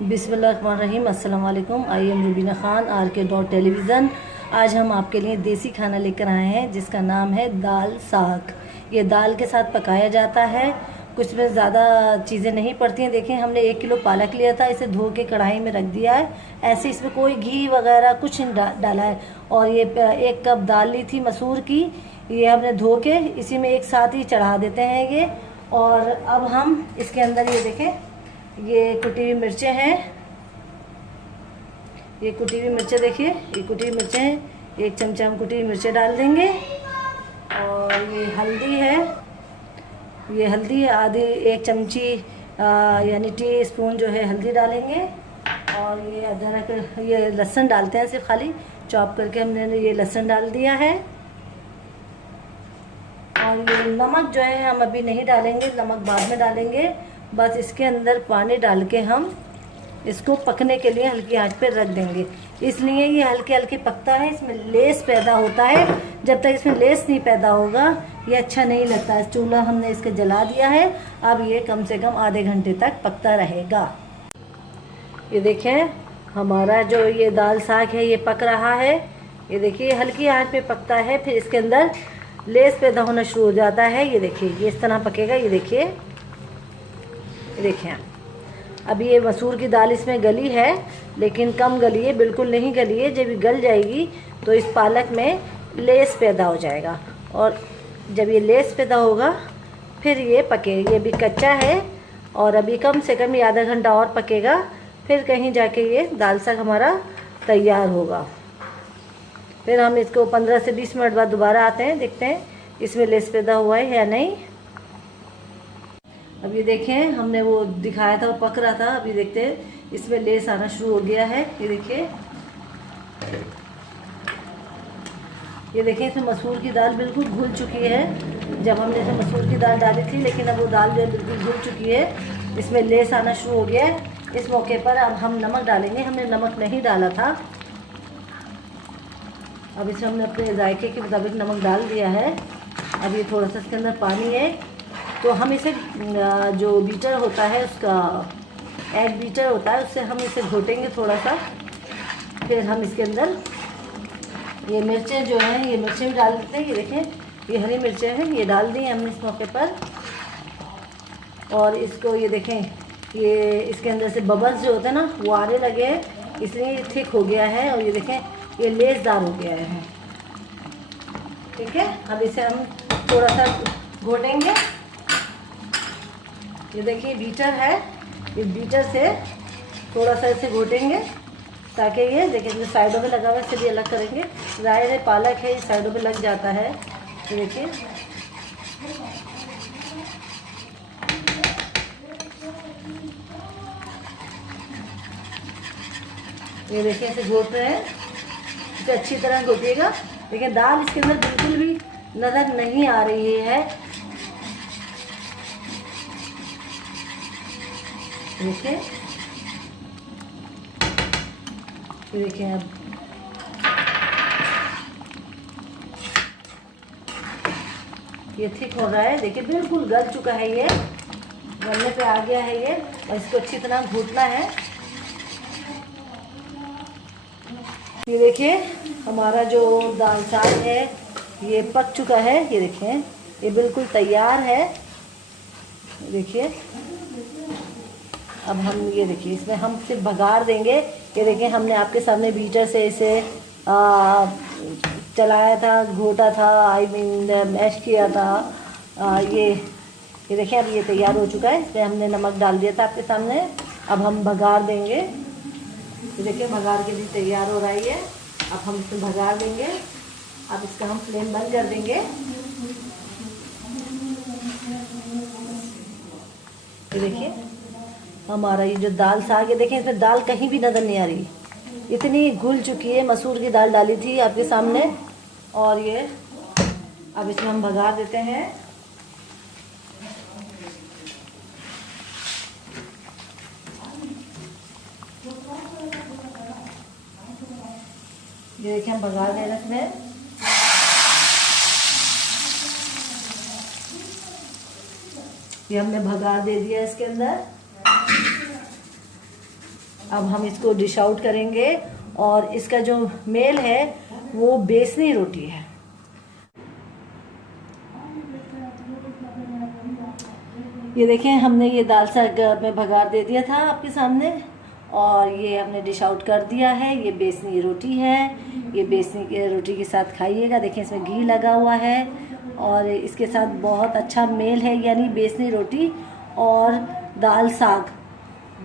बिस्मिल्लाहिर्रहमानिर्रहीम। अस्सलाम वालेकुम। I am Rubina Khan, RK television. आज हम आपके लिए देसी खाना लेकर आए हैं जिसका नाम है दाल साग। ये दाल के साथ पकाया जाता है, कुछ में ज़्यादा चीज़ें नहीं पड़ती हैं। देखें, हमने 1 किलो पालक लिया था, इसे धो के कढ़ाई में रख दिया है। ऐसे इसमें कोई घी वगैरह कुछ नहीं डाला है। और ये 1 कप दाल ली थी मसूर की, ये हमने धो के इसी में एक साथ ही चढ़ा देते हैं ये। और अब हम इसके अंदर ये देखें, ये कुटी हुई मिर्चें हैं, ये कुटी हुई मिर्चें देखिए, ये कुटी हुई मिर्चें हैं। 1 चमचा हम कुटी हुई मिर्चें डाल देंगे। और ये हल्दी है, ये हल्दी आधी 1 चमची यानी टीस्पून जो है हल्दी डालेंगे। और ये अदरक, ये लहसुन डालते हैं सिर्फ खाली चॉप करके, हमने ये लहसुन डाल दिया है। और ये नमक जो है हम अभी नहीं डालेंगे, नमक बाद में डालेंगे। बस इसके अंदर पानी डाल के हम इसको पकने के लिए हल्की आंच पे रख देंगे। इसलिए ये हल्के हल्के पकता है, इसमें लेस पैदा होता है। जब तक इसमें लेस नहीं पैदा होगा ये अच्छा नहीं लगता है। चूल्हा हमने इसका जला दिया है, अब ये कम से कम आधे घंटे तक पकता रहेगा। ये देखें, हमारा जो ये दाल साग है ये पक रहा है। ये देखिए हल्की आंच पे पकता है, फिर इसके अंदर लेस पैदा होना शुरू हो जाता है। ये देखिए, ये इस तरह पकेगा। ये देखिए, देखें, अब ये मसूर की दाल इसमें गली है, लेकिन कम गली है, बिल्कुल नहीं गली है। जब ये गल जाएगी तो इस पालक में लेस पैदा हो जाएगा। और जब ये लेस पैदा होगा फिर ये पकेगा। ये भी कच्चा है और अभी कम से कम ये आधा घंटा और पकेगा, फिर कहीं जाके ये दाल साग हमारा तैयार होगा। फिर हम इसको 15 से 20 मिनट बाद दोबारा आते हैं, देखते हैं इसमें लेस पैदा हुआ है या नहीं। अब ये देखें, हमने वो दिखाया था वो पक रहा था, अभी देखते हैं इसमें लेस आना शुरू हो गया है। ये देखिए, ये देखें, इसमें मसूर की दाल बिल्कुल घुल चुकी है। जब हमने इसमें मसूर की दाल डाली थी, लेकिन अब वो दाल जो है बिल्कुल घुल चुकी है, इसमें लेस आना शुरू हो गया है। इस मौके पर अब हम नमक डालेंगे, हमने नमक नहीं डाला था। अब इसमें हमने अपने जायके के मुताबिक नमक डाल दिया है। अब ये थोड़ा सा इसके अंदर पानी है, तो हम इसे जो बीटर होता है, उसका एग बीटर होता है, उससे हम इसे घोटेंगे थोड़ा सा। फिर हम इसके अंदर ये मिर्चें जो हैं, ये मिर्चें भी डाल देते हैं। ये देखें, ये हरी मिर्चें हैं, ये डाल दी हमने इस मौके पर। और इसको ये देखें, ये इसके अंदर से बबल्स जो होते हैं ना वो आने लगे हैं, इसलिए ये थिक हो गया है। और ये देखें, ये लेसदार हो गया है। ठीक है, अब इसे हम थोड़ा सा घोटेंगे। ये देखिए बीटर है, इस बीटर से थोड़ा सा इसे घोटेंगे ताकि ये देखिए जो साइडों पे लगा हुआ है इसे भी अलग करेंगे। ज़ाहिर है पालक है, ये साइडों पे लग जाता है। ये देखिए, ये देखिए इसे घोट रहे हैं, इसे अच्छी तरह घोटिएगा। देखिए दाल इसके अंदर बिल्कुल भी नज़र नहीं आ रही है। देखिए, ये देखिए, अब ये थिक हो रहा है। देखिए बिल्कुल गल चुका है, ये गलने पे आ गया है ये। और इसको अच्छी तरह घोटना है। ये देखिए, हमारा जो दाल साग है ये पक चुका है। ये देखिए, ये बिल्कुल तैयार है। देखिए, अब हम ये देखिए इसमें हम सिर्फ बघार देंगे। ये देखिए, हमने आपके सामने बीटर से इसे चलाया था, घोटा था, आई मीन मैश किया था। ये देखिए, अब ये तैयार हो चुका है। इसमें हमने नमक डाल दिया था आपके सामने। अब हम बघार देंगे। ये देखिए, बघार के लिए तैयार हो रहा है ये। अब हम इसमें बघार देंगे। अब इसका हम फ्लेम बंद कर देंगे। ये देखिए, हमारा ये जो दाल साग है, देखें इसमें दाल कहीं भी नज़र नहीं आ रही, इतनी घुल चुकी है। मसूर की दाल डाली थी आपके सामने। और ये अब इसमें हम भगा देते हैं। ये देखिए, हम भगा रहे हैं इसमें। ये हमने भगा दे दिया इसके अंदर। अब हम इसको डिश आउट करेंगे और इसका जो मेल है वो बेसनी रोटी है। ये देखें, हमने ये दाल साग में भगार दे दिया था आपके सामने और ये हमने डिश आउट कर दिया है। ये बेसनी रोटी है, ये बेसनी की रोटी के साथ खाइएगा। देखें इसमें घी लगा हुआ है और इसके साथ बहुत अच्छा मेल है, यानी बेसनी रोटी और दाल साग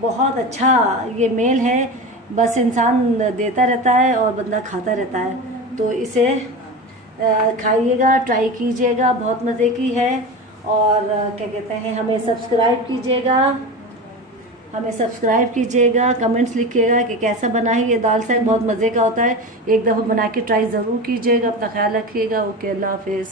बहुत अच्छा ये मेल है। बस इंसान देता रहता है और बंदा खाता रहता है। तो इसे खाइएगा, ट्राई कीजिएगा, बहुत मज़े की है। और क्या कहते हैं, हमें सब्सक्राइब कीजिएगा, कमेंट्स लिखिएगा कि कैसा बना है। ये दाल साग बहुत मज़े का होता है, एक दफ़ा बना के ट्राई ज़रूर कीजिएगा। अपना ख्याल रखिएगा। ओके, अल्लाह हाफिज़।